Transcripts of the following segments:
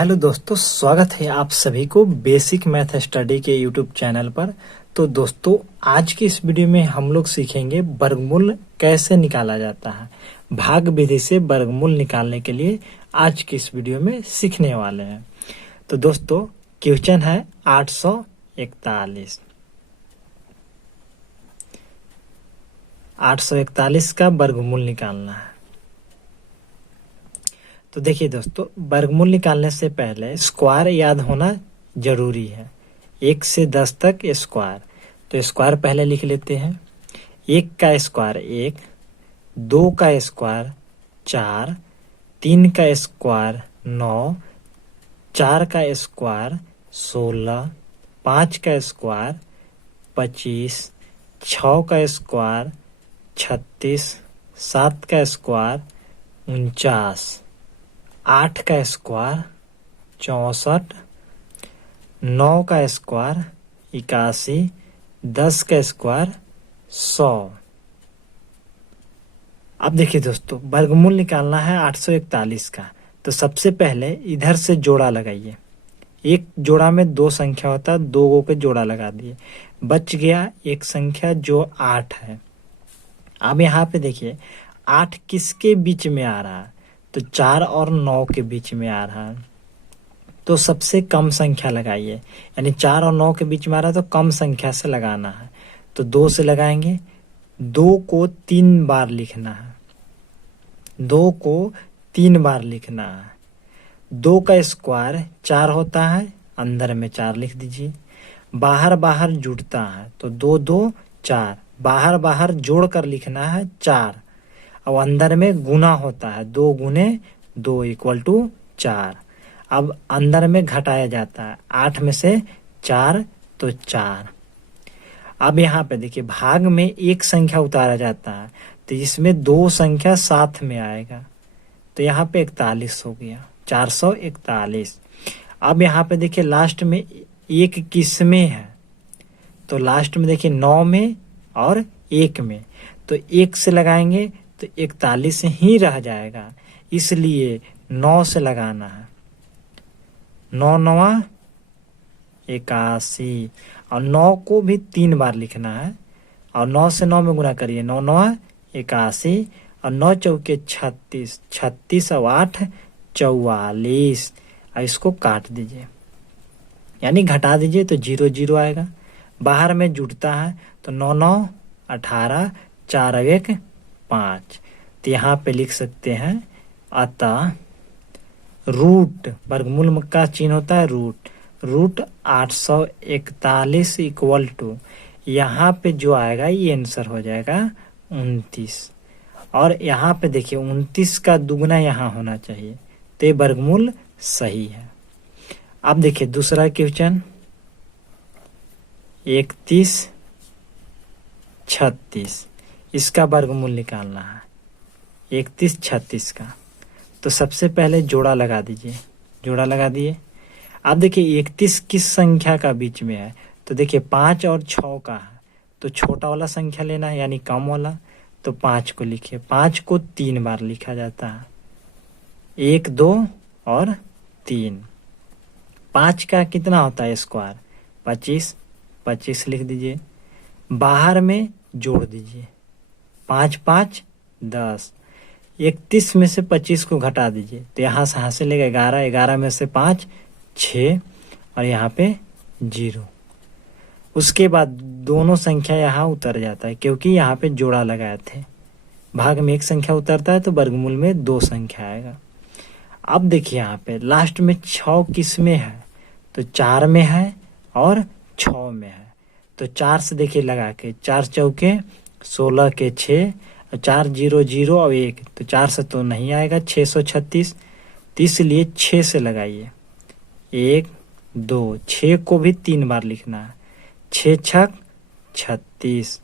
Hello दोस्तों, स्वागत है आप सभी को बेसिक मैथ स्टडी के यूट्यूब चैनल पर। तो दोस्तों, आज की इस वीडियो में हम लोग सीखेंगे वर्गमूल कैसे निकाला जाता है। भाग विधि से वर्गमूल निकालने के लिए आज की इस वीडियो में सीखने वाले हैं। तो दोस्तों, क्वेश्चन है 841। 841 का वर्गमूल निकालना है। तो देखिए दोस्तों, वर्गमूल निकालने से पहले स्क्वायर याद होना जरूरी है। 1 से 10 तक स्क्वायर। तो स्क्वायर पहले लिख लेते हैं। 1 का स्क्वायर 1, 2 का स्क्वायर 4, 3 का स्क्वायर 9, 4 का स्क्वायर 16, 5 का स्क्वायर 25, 6 का स्क्वायर 36, 7 का स्क्वायर 49, 8 का स्क्वायर 64, 9 का स्क्वायर 81, 10 का स्क्वायर 100। अब देखिए दोस्तों, वर्गमूल निकालना है 841 का। तो सबसे पहले इधर से जोड़ा लगाइए। एक जोड़ा में 2 संख्या होता है, 2 के जोड़ा लगा दिए, बच गया एक संख्या जो 8 है। अब यहाँ पे देखिए 8 किसके बीच में आ रहा है, तो 4 और 9 के बीच में आ रहा है। तो सबसे कम संख्या लगाइए, यानी 4 और 9 के बीच में आ रहा है तो कम संख्या से लगाना है। तो 2 से लगाएंगे। 2 को 3 बार लिखना है। 2 को 3 बार लिखना है। 2 का स्क्वायर 4 होता है, अंदर में 4 लिख दीजिए। बाहर बाहर जुड़ता है तो 2 2 4, बाहर बाहर जोड़ कर लिखना है 4। अब अंदर में गुना होता है, 2 गुने 2 इक्वल टू 4। अब अंदर में घटाया जाता है, 8 में से 4 तो 4। अब यहाँ पे देखिए भाग में एक संख्या उतारा जाता है, तो इसमें 2 संख्या साथ में आएगा, तो यहाँ पे 41 हो गया, 441। अब यहाँ पे देखिए लास्ट में एक किस में है, तो लास्ट में देखिए 9 में और 1 में, तो 1 से लगाएंगे तो 41 ही रह जाएगा, इसलिए 9 से लगाना है। 9 9 81, और 9 को भी 3 बार लिखना है, और 9 से 9 में गुना करिए, 9 9 81, और 9 चौके 36, 36 और 8 44, और इसको काट दीजिए, यानी घटा दीजिए तो 0 0 आएगा। बाहर में जुड़ता है तो 9 9 18, 4 और 1 5। तो यहाँ पे लिख सकते हैं अतः रूट, वर्गमूल का चिन्ह होता है रूट 841 इक्वल टू, यहाँ पे जो आएगा ये आंसर हो जाएगा 29। और यहाँ पे देखिए 29 का दुगना यहाँ होना चाहिए, तो ये वर्गमूल सही है। अब देखिए दूसरा क्वेश्चन 31 36, इसका वर्गमूल निकालना है 31 36 का। तो सबसे पहले जोड़ा लगा दीजिए, जोड़ा लगा दिए। अब देखिए 31 किस संख्या का बीच में है, तो देखिए 5 और 6 का है, तो छोटा वाला संख्या लेना है, यानी कम वाला। तो 5 को लिखिए, 5 को 3 बार लिखा जाता है, 1 2 और 3। 5 का कितना होता है स्क्वायर, 25, 25 लिख दीजिए। बाहर में जोड़ दीजिए, 5 5 10, 31 में से 25 को घटा दीजिए, तो यहाँ से हासिल 11, 11 में से 5 6, और यहाँ पे 0। उसके बाद दोनों संख्या यहाँ उतर जाता है, क्योंकि यहाँ पे जोड़ा लगाए थे। भाग में एक संख्या उतरता है तो वर्गमूल में 2 संख्या आएगा। अब देखिए यहाँ पे लास्ट में 6 किस में है, तो 4 में है और 6 में है। तो 4 से देखिए लगा के, 4 चौके 16 के 6, 4 0 0 और 1, तो 4 से तो नहीं आएगा, 636। तो इसलिए 6 से लगाइए, 1 2, 6 को भी 3 बार लिखना है, 6 6 36,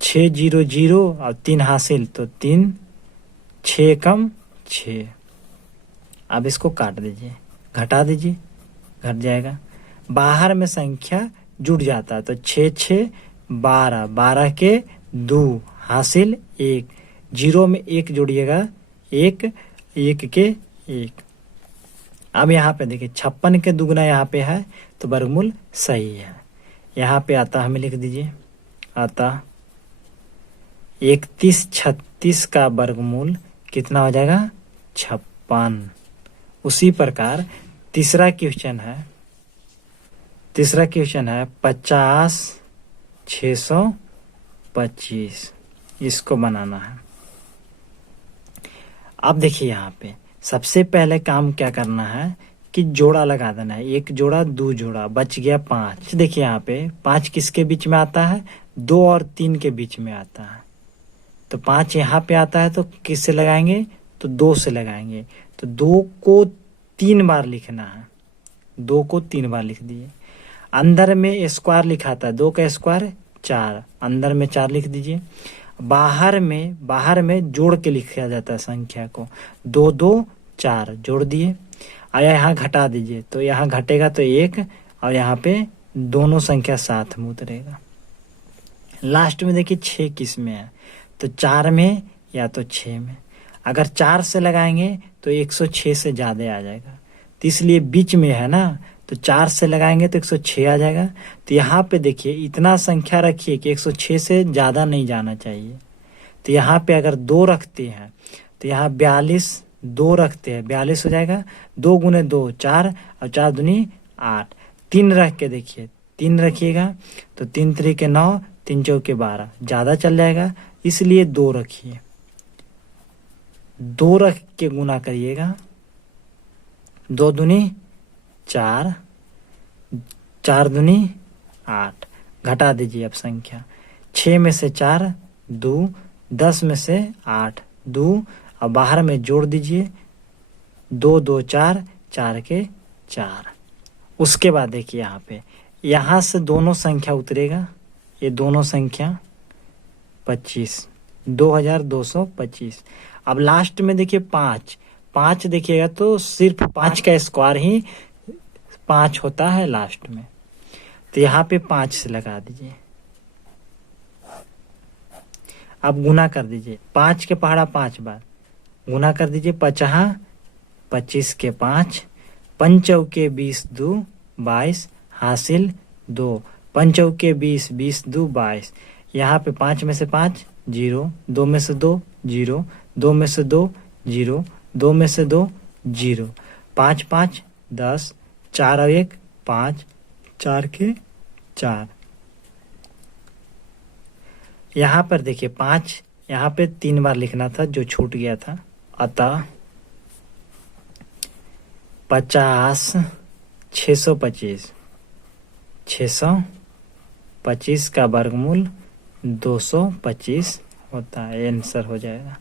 6 0 0 और 3 हासिल, तो 3 6 कम 6। अब इसको काट दीजिए, घटा दीजिए, घट जाएगा। बाहर में संख्या जुड़ जाता है, तो 6 6 12, 12 के 2 हासिल 1, 0 में 1 जोड़िएगा, 1 1 के 1। अब यहाँ पे देखिए 56 के दुगना यहाँ पे है तो वर्गमूल सही है। यहाँ पे आता हमें लिख दीजिए, आता 31 36 का वर्गमूल कितना हो जाएगा 56। उसी प्रकार तीसरा क्वेश्चन है 50 625, इसको बनाना है। अब देखिए यहाँ पे सबसे पहले काम क्या करना है कि जोड़ा लगा देना है, 1 जोड़ा 2 जोड़ा, बच गया 5। देखिए यहाँ पे 5 किसके बीच में आता है, 2 और 3 के बीच में आता है। तो 5 यहाँ पे आता है तो किससे लगाएंगे, तो 2 से लगाएंगे। तो 2 को 3 बार लिखना है, 2 को 3 बार लिख दिए। अंदर में स्क्वायर लिखा था, 2 का स्क्वायर 4, अंदर में 4 लिख दीजिए। बाहर में जोड़ के लिखा जाता है संख्या को, 2 2 4 जोड़ दिए। और यहाँ घटा दीजिए, तो यहाँ घटेगा तो 1 और यहाँ पे दोनों संख्या साथ में उतरेगा। लास्ट में देखिए 6 किस में है, तो 4 में या तो 6 में। अगर 4 से लगाएंगे तो 106 से ज़्यादा आ जाएगा, तो इसलिए बीच में है ना, तो 4 से लगाएंगे तो 106 आ जाएगा। तो यहाँ पे देखिए इतना संख्या रखिए कि 106 से ज़्यादा नहीं जाना चाहिए। तो यहाँ पे अगर 2 रखते हैं तो यहाँ 42, 2 रखते हैं 42 हो जाएगा। 2 गुने 2 4 और 4 दूनी 8। 3 रख के देखिए, 3 रखिएगा तो 3 3 9, 3 4 12, ज़्यादा चल जाएगा, इसलिए 2 रखिए। 2 रख के गुना करिएगा, 2 दूनी 4, 4 दूनी 8, घटा दीजिए अब संख्या। 6 में से 4 2, 10 में से 8 2, और बाहर में जोड़ दीजिए 2 2 4, 4 के 4। उसके बाद देखिए यहाँ से दोनों संख्या उतरेगा, ये दोनों संख्या 25, 2225। अब लास्ट में देखिए 5 देखिएगा तो सिर्फ 5 का स्क्वायर ही 5 होता है लास्ट में, तो यहाँ पे 5 से लगा दीजिए। अब गुना कर दीजिए, 5 के पहाड़ा 5 बार गुना कर दीजिए। 5 25 के 5, 5 चौके 20 2 22, हासिल 2, 5 चौके 20 20 2 22। यहाँ पे 5 में से 5 0, 2 में से 2 0, 2 में से 2 0, 2 में से 2 0, 5 5 10, 4 और 1 5, 4 के 4। यहाँ पर देखिए 5 यहाँ पे 3 बार लिखना था जो छूट गया था। अतः 50 625, 625 का वर्गमूल 225 होता है, आंसर हो जाएगा।